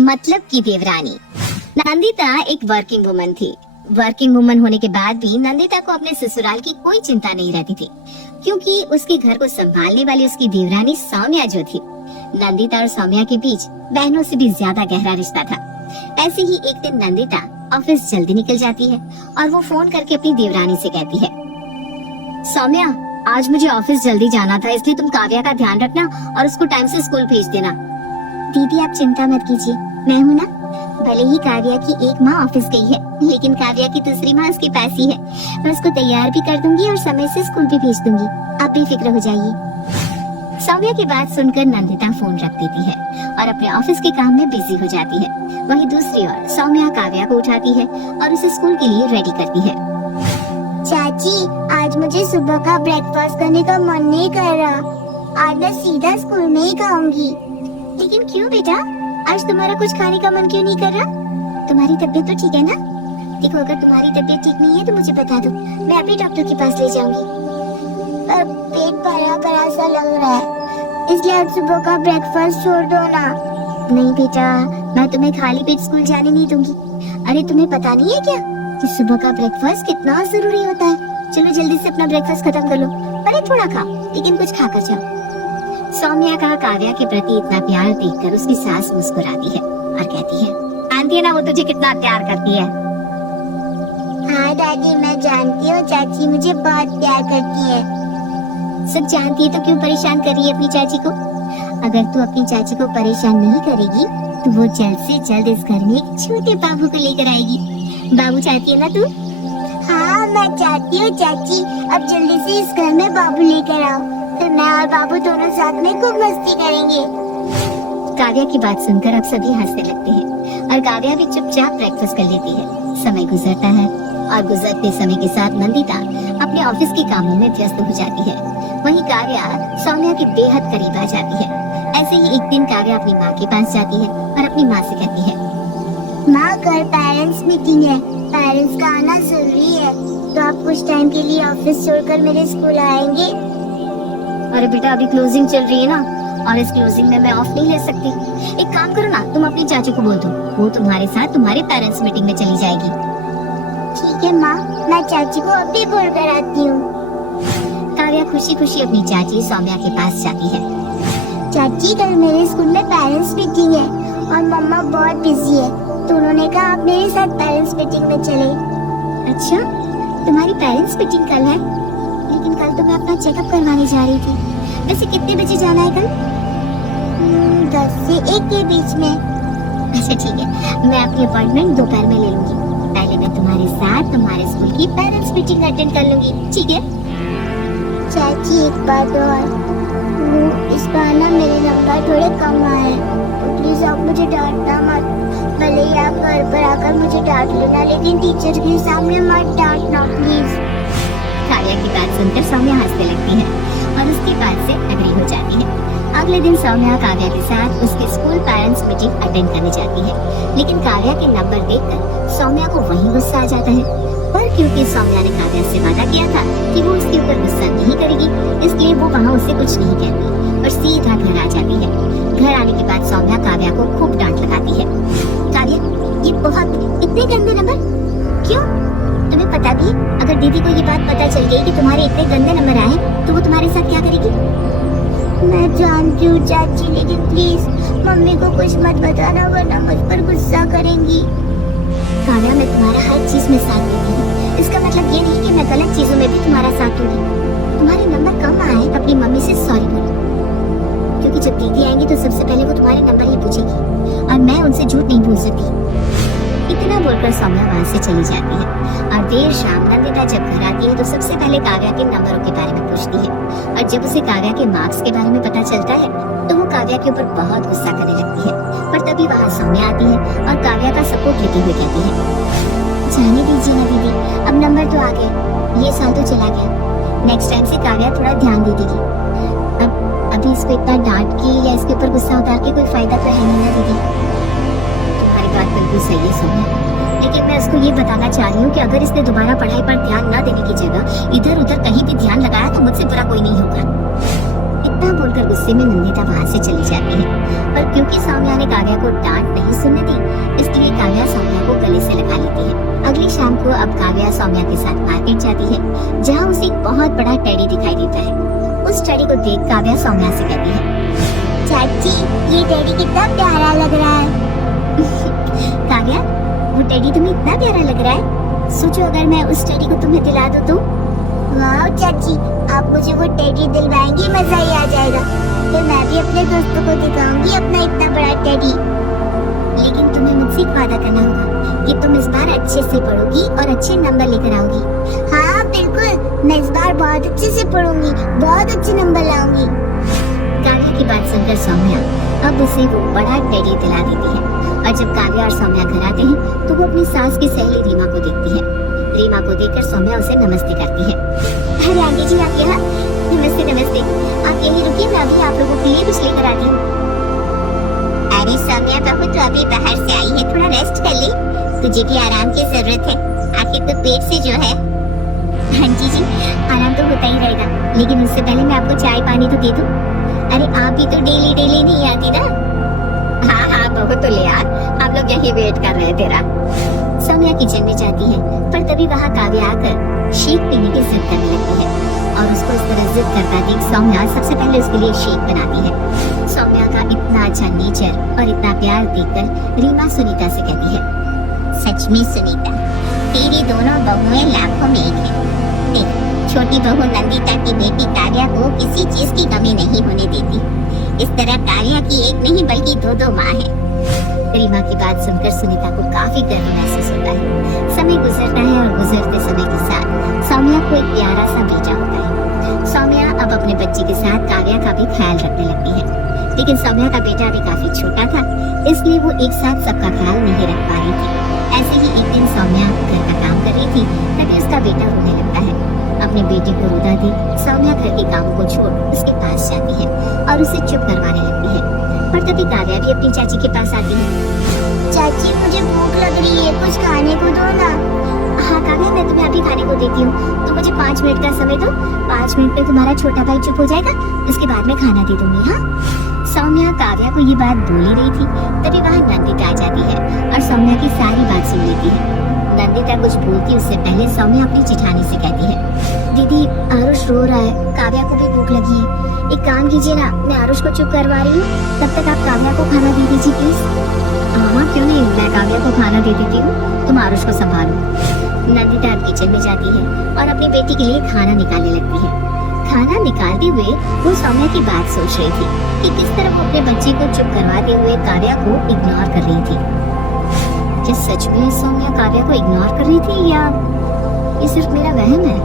मतलब की देवरानी। नंदिता एक वर्किंग वुमन थी। वर्किंग वुमन होने के बाद भी नंदिता को अपने ससुराल की कोई चिंता नहीं रहती थी, क्योंकि उसके घर को संभालने वाली उसकी देवरानी सौम्या जो थी। नंदिता और सौम्या के बीच बहनों से भी ज्यादा गहरा रिश्ता था। ऐसे ही एक दिन नंदिता ऑफिस जल्दी निकल जाती है और वो फोन करके अपनी देवरानी से कहती है, सौम्या, आज मुझे ऑफिस जल्दी जाना था, इसलिए तुम काव्या का ध्यान रखना और उसको टाइम से स्कूल भेज देना। दीदी आप चिंता मत कीजिए, मैं हूँ ना। भले ही काव्या की एक माँ ऑफिस गई है, लेकिन काव्या की दूसरी माँ उसके पास ही है। मैं उसको तैयार भी कर दूंगी और समय से स्कूल भी भेज दूंगी, आप बेफिक्र हो जाइए। सौम्या की बात सुनकर नंदिता फोन रख देती है और अपने ऑफिस के काम में बिजी हो जाती है। वहीं दूसरी ओर सौम्या काव्या को उठाती है और उसे स्कूल के लिए रेडी करती है। चाची, आज मुझे सुबह का ब्रेकफास्ट करने का मन नहीं कर रहा। आज मैं सीधा स्कूल में ही खाऊंगी। लेकिन क्यों बेटा, आज तुम्हारा कुछ खाने का मन क्यों नहीं कर रहा? तुम्हारी तबीयत तो ठीक है ना? देखो, अगर तुम्हारी तबीयत ठीक नहीं है तो मुझे बता दो, मैं अभी डॉक्टर के पास ले जाऊंगी। पर पेट भरा भरा सा लग रहा है, इसलिए आज सुबह का ब्रेकफास्ट छोड़ दो ना। नहीं बेटा, मैं तुम्हें खाली पेट स्कूल जाने नहीं दूंगी। अरे तुम्हें पता नहीं है क्या कि सुबह का ब्रेकफास्ट कितना जरूरी होता है? चलो जल्दी से अपना ब्रेकफास्ट खत्म कर लो। अरे थोड़ा खाओ, लेकिन कुछ खाकर जाओ। सौम्या का काव्या के प्रति इतना प्यार देखकर उसकी सास मुस्कुराती है और कहती है, जानती है ना वो तुझे कितना प्यार करती है। हाँ दादी, मैं जानती हूँ चाची मुझे बहुत प्यार करती है। सब जानती है तो क्यों परेशान कर रही है अपनी चाची को? अगर तू अपनी चाची को परेशान नहीं करेगी तो वो जल्द से जल्द इस घर में एक छोटे बाबू को लेकर आएगी। बाबू चाहती है ना तू? हाँ मैं चाहती हूँ चाची, अब जल्दी से इस घर में बाबू लेकर आओ, फिर मैं और बाबू दोनों साथ में खूब मस्ती करेंगे। काव्या की बात सुनकर अब सभी हंसने लगते हैं और काव्या भी चुपचाप ब्रेकफास्ट कर लेती है। समय गुजरता है और गुजरते समय के साथ नंदिता अपने ऑफिस के कामों में व्यस्त हो जाती है। वहीं काव्या सौम्या के बेहद करीब आ जाती है। ऐसे ही एक दिन काव्या अपनी माँ के पास जाती है और अपनी माँ से कहती है, माँ कल पेरेंट्स मीटिंग है, पेरेंट्स का आना जरूरी है, तो आप कुछ टाइम के लिए ऑफिस छोड़कर मेरे स्कूल आएंगे? अरे बेटा, अभी क्लोजिंग चल रही है ना, और इस क्लोजिंग में मैं ऑफ नहीं ले सकती। एक काम करो ना, तुम अपनी चाची को बोल दो, वो तुम्हारे साथ तुम्हारे पेरेंट्स मीटिंग में चली जाएगी। ठीक है माँ, मैं चाची को अभी बोल कर आती हूँ। काव्या खुशी खुशी अपनी चाची सौम्या के पास जाती है। चाची, कल मेरे स्कूल में पेरेंट्स मीटिंग है और मम्मा बहुत बिजी है, तो उन्होंने कहा आप मेरे साथ पेरेंट्स मीटिंग में चले। अच्छा, तुम्हारी पेरेंट्स मीटिंग कल है? लेकिन कल तो मैं अपना चेकअप करवाने जा रही थी। वैसे कितने बजे जाना है कल? 10 से 1 के बीच में। अच्छा ठीक है, मैं अपनी अपॉइंटमेंट दोपहर में ले लूंगी। पहले मैं तुम्हारे साथ तुम्हारे स्कूल की पेरेंट्स मीटिंग अटेंड कर लूंगी, ठीक है? चाची एक बात और, वो इस बार ना मेरे नंबर थोड़े कम आए, तो प्लीज आप मुझे डांटना मत। भले ही आप घर पर आकर मुझे डांट लेना, लेकिन टीचर के सामने मत डांटना प्लीज। काव्या की बात सुनकर सौम्या हंसने लगती है और उसकी बात से एग्री हो जाती है। अगले दिन सौम्या काव्या के साथ उसके स्कूल पेरेंट्स मीटिंग अटेंड करने जाती है, लेकिन काव्या के नंबर देखकर सौम्या को वहीं गुस्सा आ जाता है। पर क्योंकि सौम्या ने काव्या से वादा किया था कि वो उसके ऊपर गुस्सा नहीं करेगी, इसलिए वो वहाँ उससे कुछ नहीं कहती और सीधा घर आ जाती है। घर आने के बाद सौम्या काव्या को खूब डांट लगाती है। काव्या, ये बहुत इतने गंदे नंबर क्यों? तुम्हें पता भी है, अगर दीदी को ये बात पता चल गई कि तुम्हारे इतने गंदे नंबर आए तो वो तुम्हारे साथ क्या करेगी? मैं जानती हूँ चाची, लेकिन प्लीज मम्मी को कुछ मत बताना, वरना मुझ पर गुस्सा करेंगी। काव्या, मैं तुम्हारा हर चीज में साथ देती हूँ, इसका मतलब ये नहीं कि मैं गलत चीजों में भी तुम्हारा साथ दूंगी। तुम्हारे नंबर कम आए, अपनी मम्मी से सॉरी बोलो, क्योंकि जब दीदी आएंगी तो सबसे पहले वो तुम्हारे नंबर ही पूछेगी और मैं उनसे झूठ नहीं बोल सकती। इतना बोलकर सौम्या वहाँ से चली जाती है और देर शाम नंदिता जब घर आती है तो सबसे पहले काव्या के नंबरों के बारे में पूछती है और जब उसे काव्या के मार्क्स के बारे में पता चलता है तो वो काव्या के ऊपर बहुत गुस्सा करने लगती है। पर तभी वहाँ सौम्या आती है और काव्या का सपोर्ट लेते हुए कहती है, जाने दीजिए ना दीदी, अब नंबर तो आ गए, ये साल तो चला गया, नेक्स्ट टाइम से काव्या थोड़ा ध्यान दे देगी। अब अभी इसको इतना डांट के या इसके ऊपर गुस्सा उतार के कोई फायदा तो है नहीं ना दीदी। तुम्हारी बात बिल्कुल सही है सौम्या, लेकिन मैं उसको ये बताना चाह रही हूँ कि अगर इसने दोबारा पढ़ाई पर ध्यान न देने की जगह इधर उधर कहीं भी ध्यान लगाया तो मुझसे बुरा कोई नहीं होगा। इतना बोलकर गुस्से में नंदिता वहाँ से चली जाती है। पर क्योंकि सौम्या ने काव्या को डांट नहीं सुनने दी, इसलिए काव्या सौम्या को गले से लगा लेती है। अगली शाम को अब काव्या सौम्या के साथ मार्केट जाती है, जहाँ उसे एक बहुत बड़ा टेडी दिखाई देता है। उस टेडी को देख काव्या सौम्या से कहती है, चाची ये टेडी कितना प्यारा लग रहा है। काव्या, वो टेडी तुम्हें इतना प्यारा लग रहा है? सोचो अगर मैं उस टेडी को तुम्हें दिला दूं तो? वाह चाची, आप मुझे वो टेडी दिलवाएंगी, मजा ही आ जाएगा। फिर मैं भी अपने दोस्तों को दिखाऊंगी अपना इतना बड़ा टेडी। लेकिन तुम्हें मुझसे एक वादा करना होगा कि तुम इस बार अच्छे से पढ़ोगी और अच्छे नंबर लेकर आओगी। हाँ बिल्कुल, मैं इस बार बहुत अच्छे से पढ़ूंगी, बहुत अच्छे नंबर लाऊंगी। काव्या की बात सुनकर सौम्या अब उसे वो बड़ा टेडी दिला देती है। और जब काव्या और सौम्या घर आते हैं तो वो अपनी सास की सहेली रीमा को देखती है। रीमा को देखकर सौम्या उसे नमस्ते करती है। अरे आंटी जी आप यहाँ? नमस्ते नमस्ते, आप यही रुकिए, मैं अभी आप लोगों के लिए कुछ लेकर आती हूँ। अरे सौम्या बहू तो अभी बाहर से आई है, थोड़ा रेस्ट कर ले, तुझे भी आराम की जरूरत है, आखिर तो पेट से जो है। हाँ जी, आराम तो होता ही रहेगा, लेकिन उससे पहले मैं आपको चाय पानी तो दे दूँ। अरे आप भी तो डेली डेली नहीं आती ना। हाँ बहू तो ले यार, हम लोग यही वेट कर रहे तेरा। सौम्या किचन में जाती है, पर तभी वहाँ काव्या आकर शेक पीने की जिद करने लगती है। और उसको इस तरह जिद करता देख सौम्या सबसे पहले उसके लिए शेक बनाती है। सौम्या का इतना अच्छा नेचर और इतना प्यार देखकर रीमा सुनीता से कहती है, सच में सुनीता, तेरी दोनों बहुएं लाखों में एक है। देख, छोटी बहू नंदिता की बेटी काव्या को किसी चीज की कमी नहीं होने देती। इस तरह काव्या की एक नहीं बल्कि दो माँ है। रीमा की बात सुनकर सुनीता को काफी गर्व महसूस होता है। समय गुजरता है और गुजरते समय के साथ सौम्या को एक प्यारा सा बेटा होता है। सौम्या अब अपने बच्चे के साथ काव्या का भी ख्याल रखने लगती है, लेकिन सौम्या का बेटा अभी काफी छोटा था, इसलिए वो एक साथ सबका ख्याल नहीं रख पा रही थी। ऐसे ही एक दिन सौम्या घर का काम कर रही थी, तभी उसका बेटा रोने लगता है। अपने बेटे को रोता देख सौम्या घर के कामों को छोड़ उसके पास जाती है और उसे चुप करवाने लगती है। पर तभी काव्या भी अपनी चाची के पास आती है। चाची मुझे भूख लग रही है, कुछ खाने को दो ना। हाँ काव्या, मैं तुम्हें अभी खाने को देती हूँ, तो मुझे 5 मिनट का समय दो। 5 मिनट में तुम्हारा छोटा भाई चुप हो जाएगा, उसके बाद मैं खाना दे दूंगी। हाँ। सौम्या काव्या को ये बात बोल ही रही थी, तभी वहाँ नंदिता आ जाती है और सौम्या की सारी बात सुन लेती है। नंदिता कुछ बोलती उससे पहले सौम्या अपनी जेठानी से कहती है, दीदी आरुष रो रहा है, काव्या को भी भूख लगी है, एक काम कीजिए ना, मैं आरुष को चुप करवा रही हूँ, तब तक आप काव्या को खाना दे दीजिए प्लीज। हाँ क्यों नहीं, मैं काव्या को खाना दे देती हूँ, तुम आरुष को संभालो। नंदिता किचन में जाती है और अपनी बेटी के लिए खाना निकालने लगती है। खाना निकालते हुए वो सौम्या की बात सोच रही थी कि किस तरह वो अपने बच्चे को चुप करवाते हुए काव्या को इग्नोर कर रही थी। क्या सच में सौम्या काव्या को इग्नोर कर रही थी या ये सिर्फ मेरा वहम है?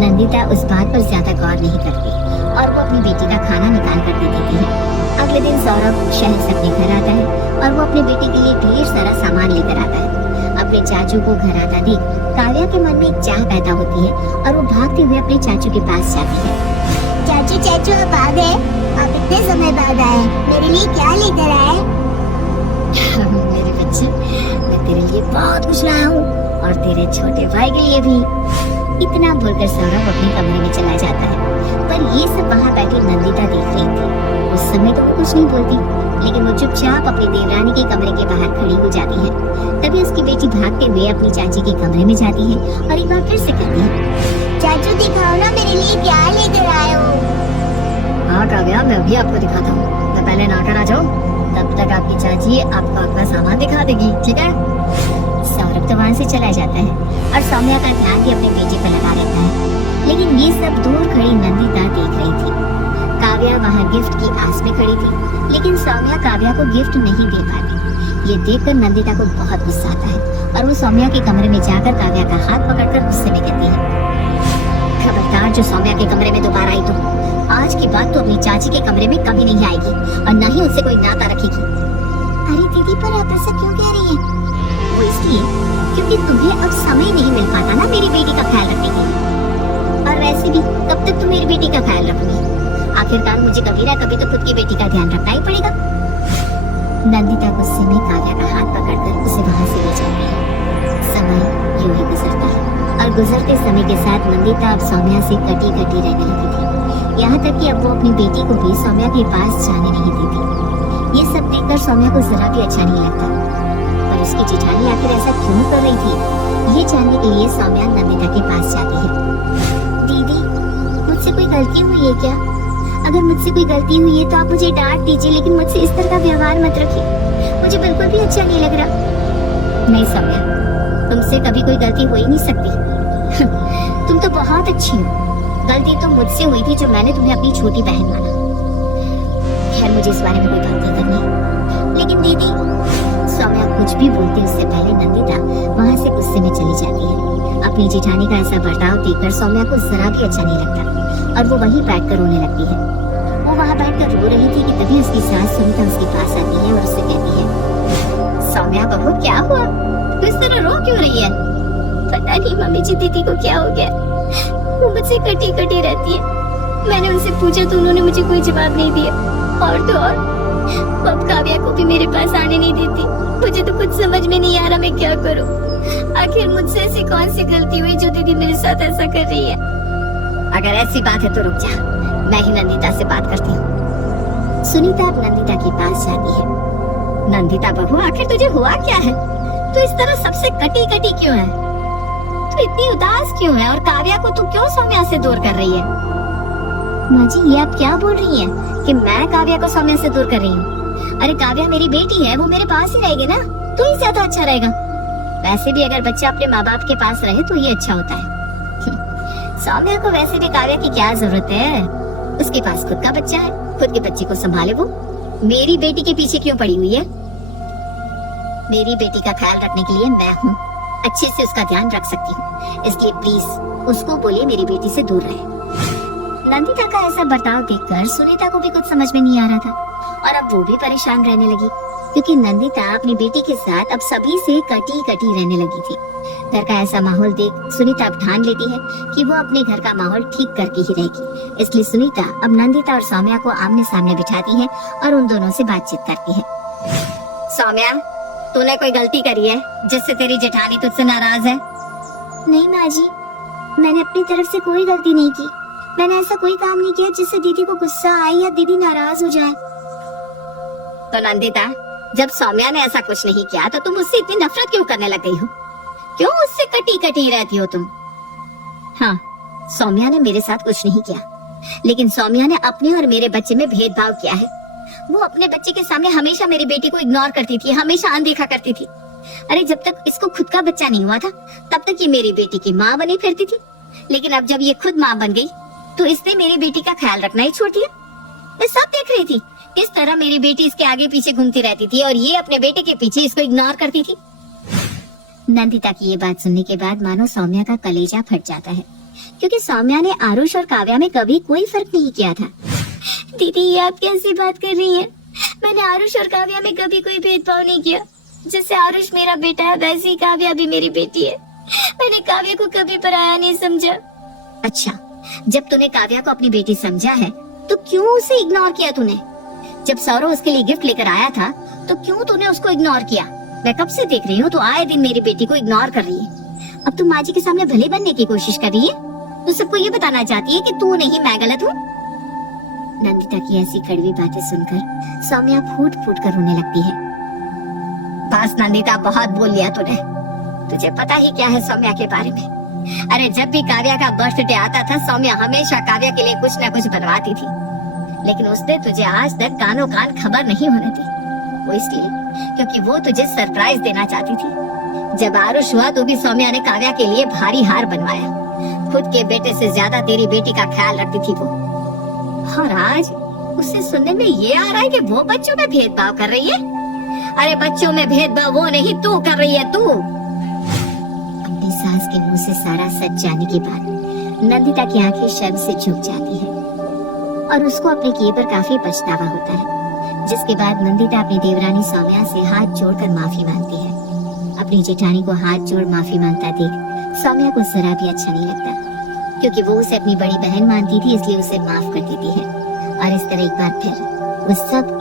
नंदिता उस बात पर ज्यादा गौर नहीं करती और वो अपनी बेटी का खाना निकाल कर दे देती है। अगले दिन सौरभ शहर से अपने घर आता है और वो अपने बेटे के लिए ढेर सारा सामान लेकर आता है। अपने चाचू को घर आता देख काव्या के मन में एक चाह पैदा होती है और वो भागते हुए अपने चाचू के पास जाती है। चाचू आप आ गए, आप इतने समय बाद आए, मेरे लिए क्या लेकर आए? मेरे बच्चे, मैं तेरे लिए बहुत कुछ लाया हूँ और तेरे छोटे भाई के लिए भी। इतना बोलकर सौरभ अपने कमरे में चला जाता है, पर ये सब वहाँ बैठी नंदिता देख रही थी। उस समय तो वो कुछ नहीं बोलती, लेकिन वो चुपचाप अपनी देवरानी के कमरे के बाहर खड़ी हो जाती है। तभी उसकी बेटी भागते हुए अपनी चाची के कमरे में जाती है और एक बार फिर से कहती है, चाचू दिखाओ ना मेरे लिए क्या लेकर आए हो। हाँ काव्या, मैं अभी आपको दिखाता हूँ, तो पहले नौकर आ जाओ, तब तक आपकी चाची आपको अपना सामान दिखा देगी, ठीक है? सौरभ तो वहाँ से चला जाता है और सौम्या का ध्यान भी अपने बेटे पर लगा रहता है, लेकिन ये सब दूर खड़ी नंदिता देख रही थी। काव्या वहाँ गिफ्ट की आस में खड़ी थी, लेकिन सौम्या काव्या को गिफ्ट नहीं दे पाती। ये देखकर नंदिता को बहुत गुस्सा आता है और वो सौम्या के कमरे में जाकर काव्या का हाथ पकड़कर गुस्से में कहती है, खबरदार जो सौम्या के कमरे में दोबारा आई तो आज के बाद तो अपनी चाची के कमरे में कभी नहीं आएगी और न ही उससे कोई नाता रखेगी। अरे दीदी, पर आप ऐसा क्यों कह रही हैं? वो इसलिए क्योंकि तुम्हें अब समय नहीं मिल पाता ना मेरी बेटी का ख्याल रखने के लिए, और वैसे भी कब तक तुम मेरी बेटी का ख्याल रखोगी? आखिरकार मुझे कभी ना कभी तो खुद की बेटी का ध्यान रखना ही पड़ेगा। नंदिता गुस्से में काव्या का हाथ पकड़कर उसे वहां से ले जाती है। समय यूं ही गुजरता है और गुजरते समय के साथ नंदिता अब सौम्या से कटी कटी रहने लगी थी। यहाँ तक कि अब वो अपनी बेटी को भी सौम्या के पास जाने नहीं देती। ये सब देखकर सौम्या को जरा भी अच्छा नहीं लगता, पर उसकी जेठानी आखिर ऐसा क्यों कर रही थी, ये जानने के लिए सौम्या नंदिता के पास जाती है। दीदी, मुझसे कोई गलती हुई है क्या? अगर मुझसे कोई गलती हुई है तो आप मुझे डांट दीजिए, लेकिन मुझसे इस तरह का व्यवहार मत रखिए, मुझे बिल्कुल भी अच्छा नहीं लग रहा। नहीं सौम्या, तुमसे कभी कोई गलती हो ही नहीं सकती। तुम तो बहुत अच्छी हो। गलती तो मुझसे हुई थी जो मैंने तुम्हें अपनी छोटी बहन माना। खैर, मुझे इस बारे में कोई बात नहीं करनी। लेकिन दीदी, सौम्या कुछ भी बोलती उससे पहले नंदिता वहाँ से गुस्से में चली जाती है। अपनी जेठानी का ऐसा बर्ताव देखकर सौम्या को जरा भी अच्छा नहीं लगता और वो वहीं बैठकर रोने लगती है। वो वहाँ बैठकर रो रही थी कि तभी उसकी सास सुनीता उसके पास आती है और उससे कहती है, सौम्या बहू, क्या हुआ? तू इस तरह रो क्यों रही है? पता नहीं मम्मी जी, दीदी को क्या हो गया, वो मुझसे कटी कटी रहती है। मैंने उनसे पूछा तो उन्होंने मुझे कोई जवाब नहीं दिया, और तो और वो अब काव्या को भी मेरे पास आने नहीं देती। मुझे तो कुछ समझ में नहीं आ रहा मैं क्या करूं। आखिर मुझसे ऐसी कौन सी गलती हुई जो दीदी मेरे साथ ऐसा कर रही है? अगर ऐसी बात है तो रुक जा, मैं ही नंदिता से बात करती हूँ। सुनीता अब नंदिता के पास जाती है। नंदिता बहू, आखिर तुझे हुआ क्या है? तू इस तरह सबसे कटी कटी क्यों है? तू इतनी उदास क्यों है? और काव्या को तू क्यों सौम्या से दूर कर रही है? माँ जी, ये आप क्या बोल रही हैं कि मैं काव्या को सौम्या से दूर कर रही हूँ? अरे काव्या मेरी बेटी है, वो मेरे पास ही रहेगी ना, तो ही ज्यादा अच्छा रहेगा। वैसे भी अगर बच्चा अपने माँ बाप के पास रहे तो ये अच्छा होता है। सौम्या को वैसे भी काव्या की क्या जरूरत है? उसके पास खुद का बच्चा है, खुद के बच्चे को संभाले। वो मेरी बेटी के पीछे क्यों पड़ी हुई है? मेरी बेटी का ख्याल रखने के लिए मैं हूँ, अच्छे से उसका ध्यान रख सकती हूँ, इसलिए प्लीज उसको बोलिए मेरी बेटी से दूर रहे। नंदिता का ऐसा बर्ताव देखकर सुनीता को भी कुछ समझ में नहीं आ रहा था और अब वो भी परेशान रहने लगी, क्योंकि नंदिता अपनी बेटी के साथ अब सभी से कटी कटी रहने लगी थी। घर का ऐसा माहौल देख सुनीता अब ठान लेती है कि वो अपने घर का माहौल ठीक करके ही रहेगी। इसलिए सुनीता अब नंदिता और सौम्या को आमने सामने बिठाती है और उन दोनों से बातचीत करती है। सौम्या, तूने कोई गलती करी है जिससे तेरी जेठानी तुझसे नाराज है? नहीं माँ जी, मैंने अपनी तरफ से कोई गलती नहीं की। मैंने ऐसा कोई काम नहीं किया जिससे दीदी को गुस्सा आए या दीदी नाराज हो जाए। तो नंदिता, जब सौम्या ने ऐसा कुछ नहीं किया तो तुम उससे इतनी नफरत क्यों करने लग गई हो? क्यों उससे कटी कटी रहती हो तुम? हाँ, सौम्या ने मेरे साथ कुछ नहीं किया, लेकिन सौम्या ने अपने और मेरे बच्चे में भेदभाव किया है। वो अपने बच्चे के सामने हमेशा मेरी बेटी को इग्नोर करती थी, हमेशा अनदेखा करती थी। अरे जब तक इसको खुद का बच्चा नहीं हुआ था तब तक ये मेरी बेटी की माँ बनी फिरती थी, लेकिन अब जब ये खुद माँ बन गई तो इसने मेरी बेटी का ख्याल रखना ही छोड़ दिया। मैं सब देख रही थी किस तरह मेरी बेटी इसके आगे पीछे घूमती रहती थी और ये अपने बेटे के पीछे इसको इग्नोर करती थी। नंदिता की ये बात सुनने के बाद मानो सौम्या का कलेजा फट जाता है, क्योंकि सौम्या ने आरुष और काव्या में कभी कोई फर्क नहीं किया था। दीदी, ये आप कैसी बात कर रही हैं? मैंने आरुष और काव्या में कभी कोई भेदभाव नहीं किया। जैसे आरुष मेरा बेटा है वैसे ही काव्या भी मेरी बेटी है। मैंने काव्या को कभी पराया नहीं समझा। अच्छा, जब तूने काव्या को अपनी बेटी समझा है तो क्यों उसे इग्नोर किया तूने? जब सौरव उसके लिए गिफ्ट लेकर आया था तो क्यों तूने उसको इग्नोर किया? मैं कब से देख रही हूँ तो आए दिन मेरी बेटी को इग्नोर कर रही है। अब तू माँ जी के सामने भले बनने की कोशिश कर रही है, तो सबको ये बताना चाहती है कि तू नहीं मैं गलत हूँ। नंदिता की ऐसी कड़वी बातें सुनकर सौम्या फूट फूट कर रोने लगती है। बस नंदिता, बहुत बोल लिया तूने। तुझे पता ही क्या है सौम्या के बारे में? अरे जब भी काव्या का बर्थडे आता था सौम्या हमेशा काव्या के लिए कुछ न कुछ बनवाती थी, लेकिन उसने तुझे आज तक कानों कान खबर नहीं होने दी। वो इसलिए क्योंकि वो तुझे सरप्राइज देना चाहती थी। जब आरुष हुआ तो भी सौम्या ने काव्या के लिए भारी हार बनवाया। खुद के बेटे से ज्यादा तेरी बेटी का ख्याल रखती थी वो, और आज उससे सुनने में ये आ रहा है कि वो बच्चों में भेदभाव कर रही है। अरे बच्चों में भेदभाव वो नहीं तू कर रही है, तू। अपनी सास के मुंह से सारा सच जानने के बाद नंदिता की आंखें शर्म से झुक जाती है और उसको अपने किए पर काफी पछतावा होता है। जिसके बाद नंदिता अपनी देवरानी सौम्या से हाथ जोड़कर माफी मांगती है। अपनी जेठानी को हाथ जोड़ माफी मांगता देख सौम्या को जरा भी अच्छा नहीं लगता, क्योंकि वो उसे अपनी बड़ी बहन मानती थी, इसलिए उसे माफ कर देती है। और इस तरह एक बार फिर वो सब